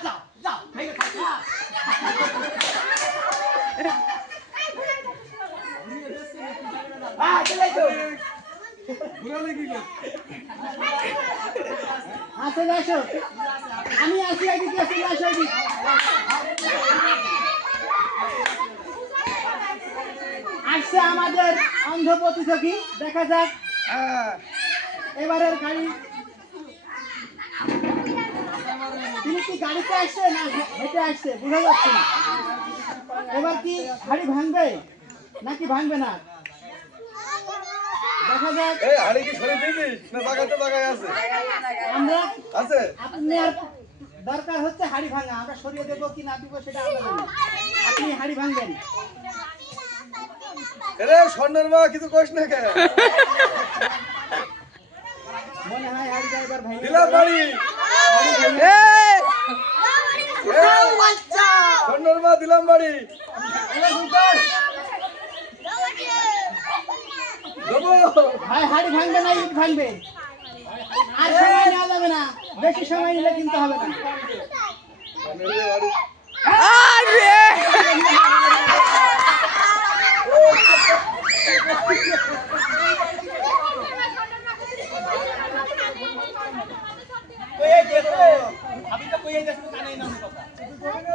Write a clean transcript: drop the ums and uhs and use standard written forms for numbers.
যাও যাও ভেঙে থাকো চলে তো আসো আসো আমি আসি এদিকে চলে আসো এদিকে আসছে আমাদের অন্ধ প্রতিযোগী দেখা যাক এবারের গাড়ি তিনি কি গাড়িতে আসছে না হেঁটে আসছে বোঝা যাচ্ছে না এবার কি হাড়ি ভাঙবে নাকি ভাঙবে না দেখা যাক এই হাড়ি কি সরে দিবি না জায়গাতে জায়গায় আছে আমরা আছে আপনি আর দরকার হচ্ছে হাড়ি ভাঙা আমরা সরিয়ে দেবো কি না দিব সেটা আমরা জানি আপনি হাড়ি ভাঙবেন আরে স্বর্ণের মা কিছু কইস না কে মনে হয় হাড়ি ড্রাইভার ভাই দিলাম বাড়ি স্বর্ণের মা দিলাম বাড়ি ভাই হাড়ি ভাঙবে না ইট ভাঙবে আর সময় নেওয়া যাবে না বেশি সময় নিলে কিনতে হবে না আমি তো কইয়ে যাচ্ছি কানে না কথা